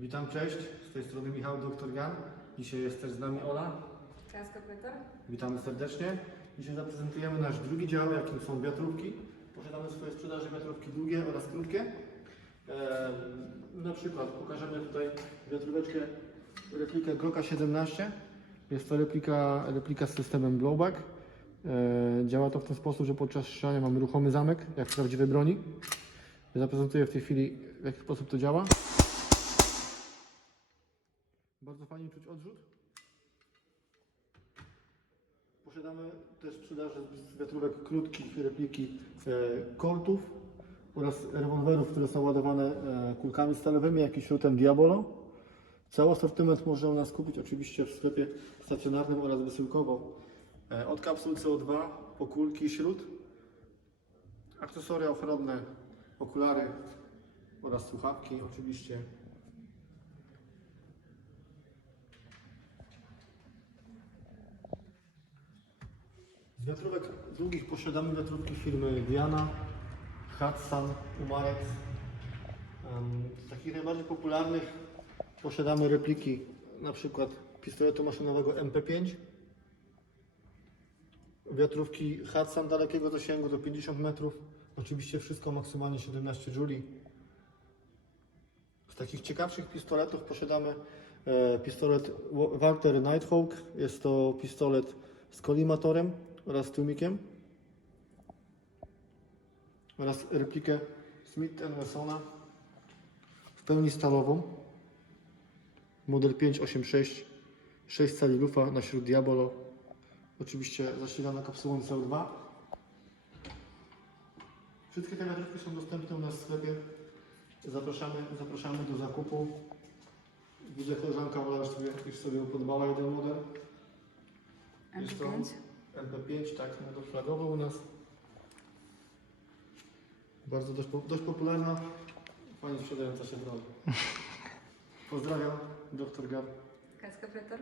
Witam, cześć. Z tej strony Michał Dr. Jan. Dzisiaj jest też z nami Ola. Kaska Peter. Witamy serdecznie. Dzisiaj zaprezentujemy nasz drugi dział, jakim są wiatrówki. Posiadamy w swojej sprzedaży wiatrówki długie oraz krótkie. E, na przykład pokażemy tutaj wiatróweczkę, replikę Glocka 17. Jest to replika, replika z systemem blowback. E, działa to w ten sposób, że podczas strzelania mamy ruchomy zamek, jak w prawdziwej broni. Zaprezentuję w tej chwili, w jaki sposób to działa. Bardzo fajnie czuć odrzut. Posiadamy też w sprzedaży wiatrówek krótkich repliki e, Coltów oraz rewolwerów, które są ładowane e, kulkami stalowymi, jak i śrutem Diabolo. Cały asortyment można u nas kupić oczywiście w sklepie stacjonarnym oraz wysyłkowo. E, od kapsuł CO2 po kulki, śrut, akcesoria ochronne, okulary oraz słuchawki oczywiście. Wiatrówek długich posiadamy wiatrówki firmy Diana, Hudson, Umarex. Z takich najbardziej popularnych posiadamy repliki na przykład pistoletu maszynowego MP5, wiatrówki Hudson dalekiego zasięgu do 50 metrów, oczywiście wszystko maksymalnie 17 Juli. Z takich ciekawszych pistoletów posiadamy e, pistolet Wa- Walter Nighthawk. Jest to pistolet z kolimatorem oraz tłumikiem. Oraz replikę Smith Wessona w pełni stalową. Model 586 6 cali lufa na śród Diabolo. Oczywiście zasilana kapsułą CO2. Wszystkie te wiatrówki są dostępne u nas w sklepie. Zapraszamy, zapraszamy do zakupu. Widzę koleżanka Ola już sobie, już sobie upodobała jeden model. Jest to MP5. MP5, tak, model flagowy u nas. Bardzo dość, dość popularna. Fajnie sprzedająca się broń. Pozdrawiam, doktor Gab. Kaska Peter.